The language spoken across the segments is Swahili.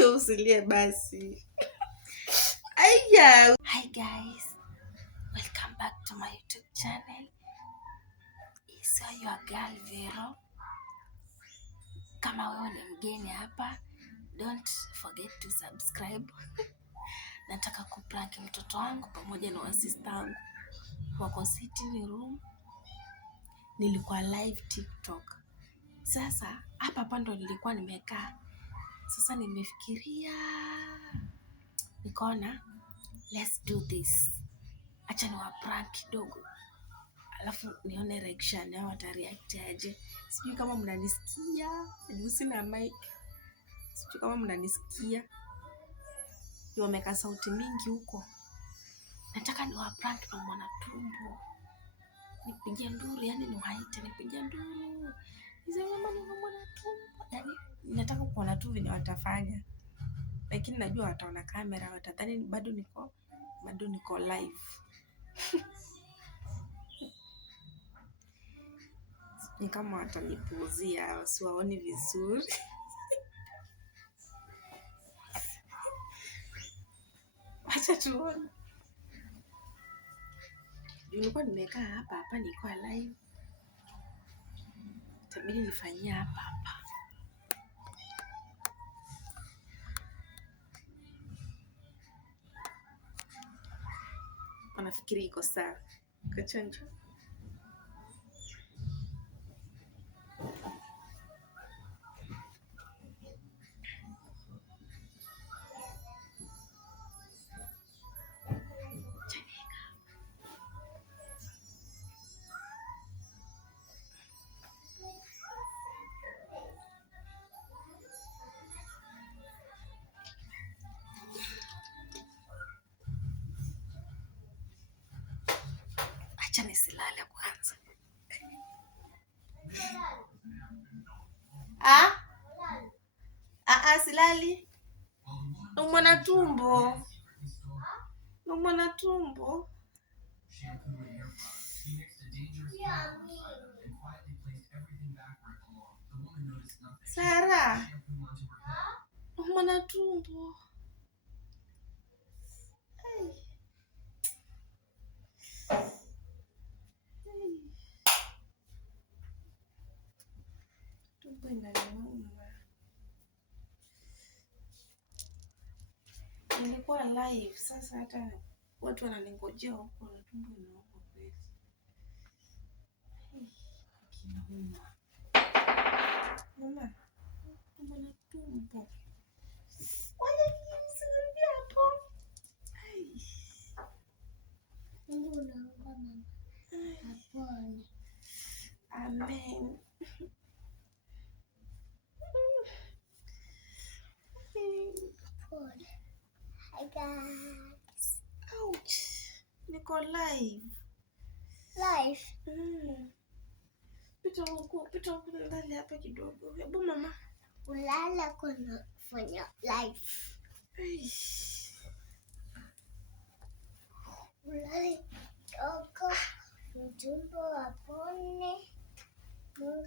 Usilie basi. Aya. Hi guys. Welcome back to my YouTube channel. It's your girl Vero. Kama wewe ni mgeni hapa, don't forget to subscribe. Nataka kuprank mtoto wangu pamoja na wasista wangu. Wako sitting room. Nilikuwa live TikTok. Sasa hapa ndo nilikuwa nimekaa. Sasa nimefikiria, nikaona let's do this. Acha niwaprank kidogo, alafu nione reaction yao, watareact aje. Sijui kama mnanisikia, sina mic. Sijui kama mnanisikia, wameka sauti mingi huko. Nataka niwaprank na mwana tumbo, nipige nduru, yani niwaite nipige nduru. Hizo mama ni mwana tumbo, yani nataka kuona tu vile watafanya, lakini najua wataona kamera, watadhani bado niko live. Ni kama watanipuuzia, wasiwaoni vizuri. Acha tuone. Nilikuwa nimekaa hapa nilikuwa live. Itabidi nifanyia hapa. Wanafikiri iko sawa. Kachonjo. Acha nisilale kwanza. Silali. Naumwa tumbo. Sara. Naumwa tumbo. Tumbo inaniuma. Nilikuwa live, sasa hata watu wananingojea huko na tumbo inauma kweli. Kinauma. Mama, mbona tumbo? Wale nisirudi hapo. Mungu naomba mama. Apone. Amen. Pole. Hi guys. Ouch. Niko live. Pita huko ndani hapa kidogo. Hebu mama. Ulala kuna fanya live. Ulale kidogo. Mtumbo apone. Mungu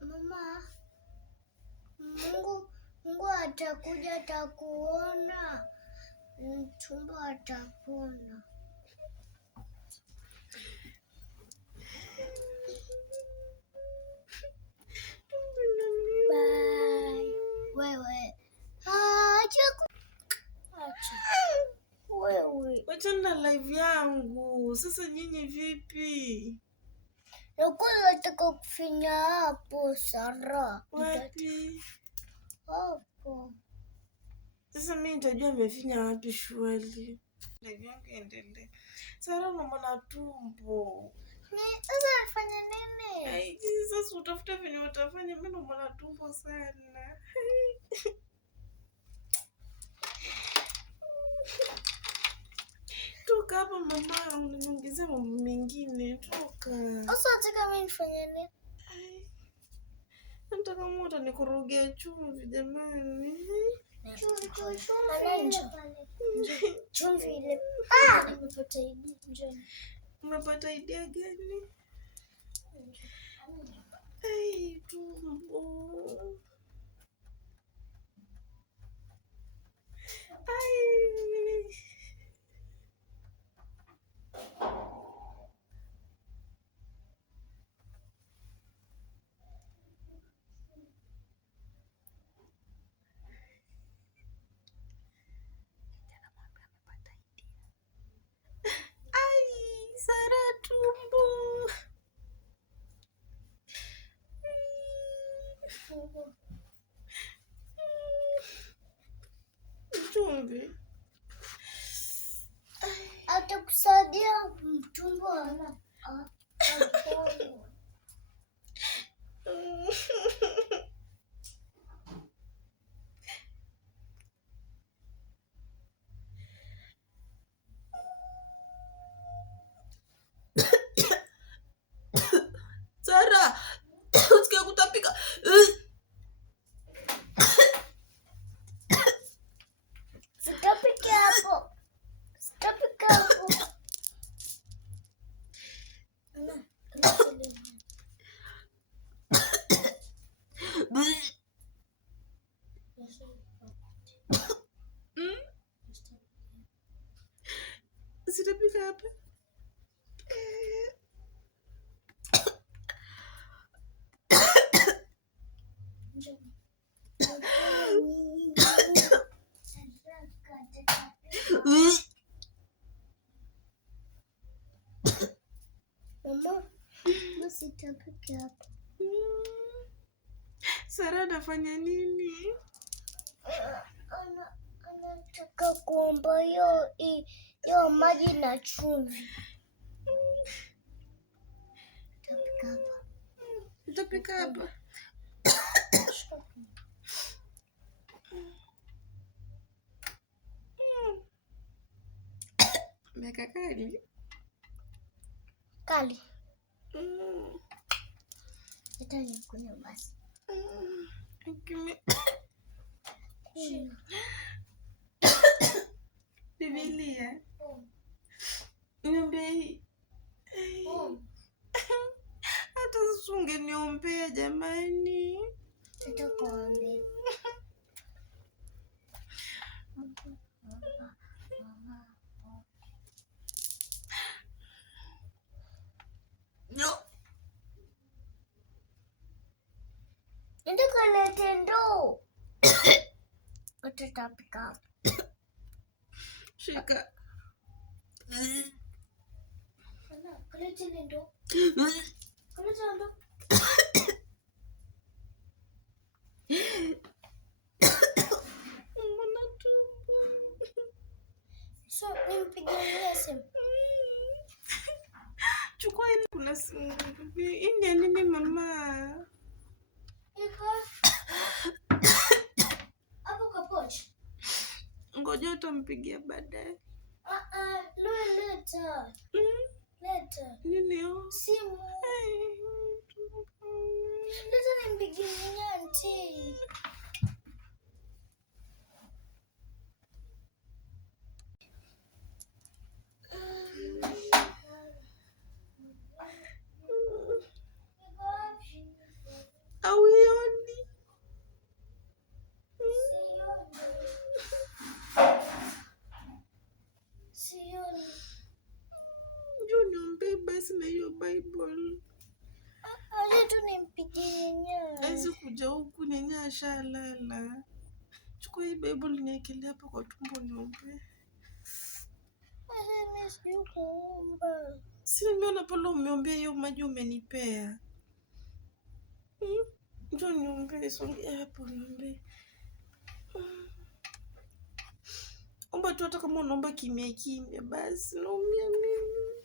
Mama, Mungu atakuja atakuona. Mtumbo atapona. Bye. Wewe. Wewe. Wacha na live yangu. Sasa nyinyi vipi? Nataka kufinya hapo Sara. Wapi? Hapo. Sasa mimi nitajua nimefinya wapi shwali. Live yangu endelee. Sara mama tumbo. Sasa nafanya nini? Sasa utafuta venye utafanya, mimi mama tumbo sana. Toka hapa mama, unaniongezea mambo mengine. Toka. Sasa nataka mimi nifanye nini? Nataka moto nikurugia chumvi jamani. Chumvi ile. Nimepata idea. Umepata idea gani? Ai, tumbo. Ai. Ai, Sara tumbo. Chumvi. Atakusaidia mtumbo Sara, usikia kutapika. Sitapike hapo. Sitapike hapo. Sitapika hapa. Mama, sitapike hapo. Sara anafanya nini? Anataka kuomba hiyo maji na chumvi. Utapika hapa. Meka kali. Kali. Hata nikunywe basi. Biblia. Niombe. Hata sasa ungeniombea jamani. Nitakuombea. Nitakalete ndoo. Utatapika. Shika. Kalete ndoo. Kalete ndoo. Mbona tumbo? So, nimpigie simu. Chukua ile kuna simu. Hii ni nini mama? Iko hapo kwa pochi. Ngoja utampigia baadaye. Leta. Leta. Nini hiyo? Simu. Leta nimpigie auntie. Auioni. Sioni. Njoo niombe basi na hiyo Bible. Leta nimpigie nyanya. Hawezi kuja huku, nyanya ashalala. Chukua hii Bible niekelee hapa kwa tumbo niombe. Mimi sijui kuomba. Si nimeona pale umeombea hiyo maji umenipea. Njoo niombe, songea hapo niombe. Omba tu hata kama unaomba kimya kimya basi, naumia mimi.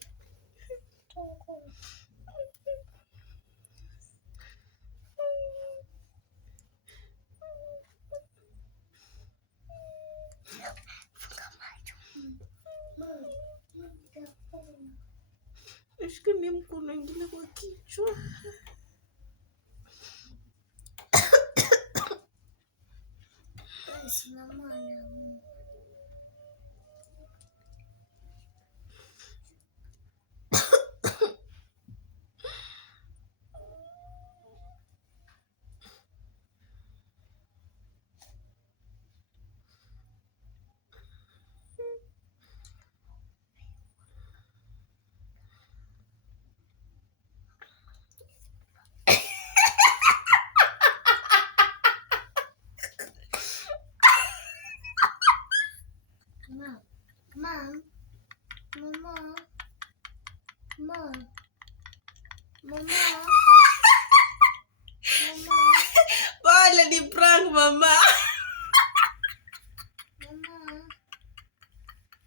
Tungu. Nishikeni mkono ingine kwa kichwa. Simama na Mama. Mama. Pole, ni prank mama.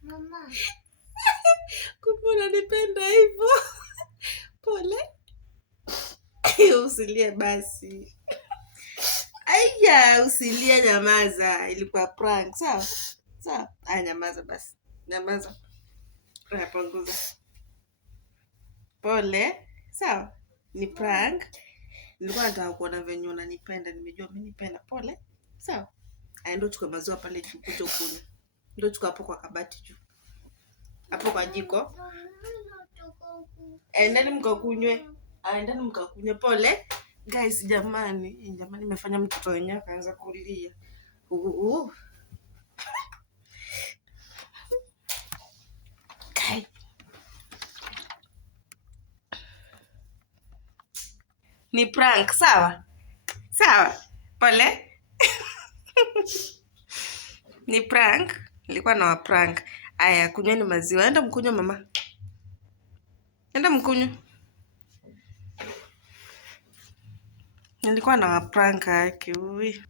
Mama. Kumbe unanipenda hivyo. Pole. Usilie basi. Aya, usilie, nyamaza. Ilikuwa prank, sawa? Sawa. Aya, nyamaza basi. Nyamaza. Aya, punguza. Pole. Sawa? Ni prank. Nilikuwa nataka kuona venye unanipenda, nimejua umenipenda. Pole. Sawa? Aya, ndio chukua maziwa pale juu kuja ukunywe. Ndio chukua hapo kwa kabati juu. Hapo kwa jiko. Endeni mkakunywe. Endeni mkakunywe. Pole. Guys, jamani nimefanya mtoto wenyewe akaanza kulia. Okay. Ni prank, sawa? Sawa? Pole. Ni prank. Nilikuwa na prank. Aya, kunyweni maziwa. Enda mkunywe mama. Enda mkunywe. Nilikuwa na prank yake. Pole.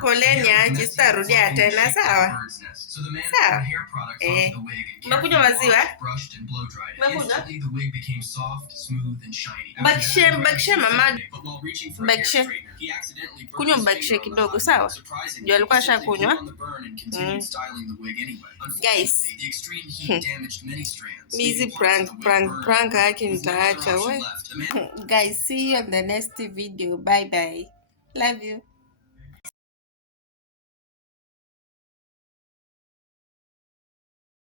Poleni aje, sitarudia tena, sawa? Sawa? Umekunywa maziwa? Umekunywa? Bakishe mama. Bakishe. Kunywa bakishe kidogo, sawa? Ndio alikuwa ashakunywa. Guys. Busy prank yake nitaacha we. Guys, see you on the next video. Bye bye. Love you.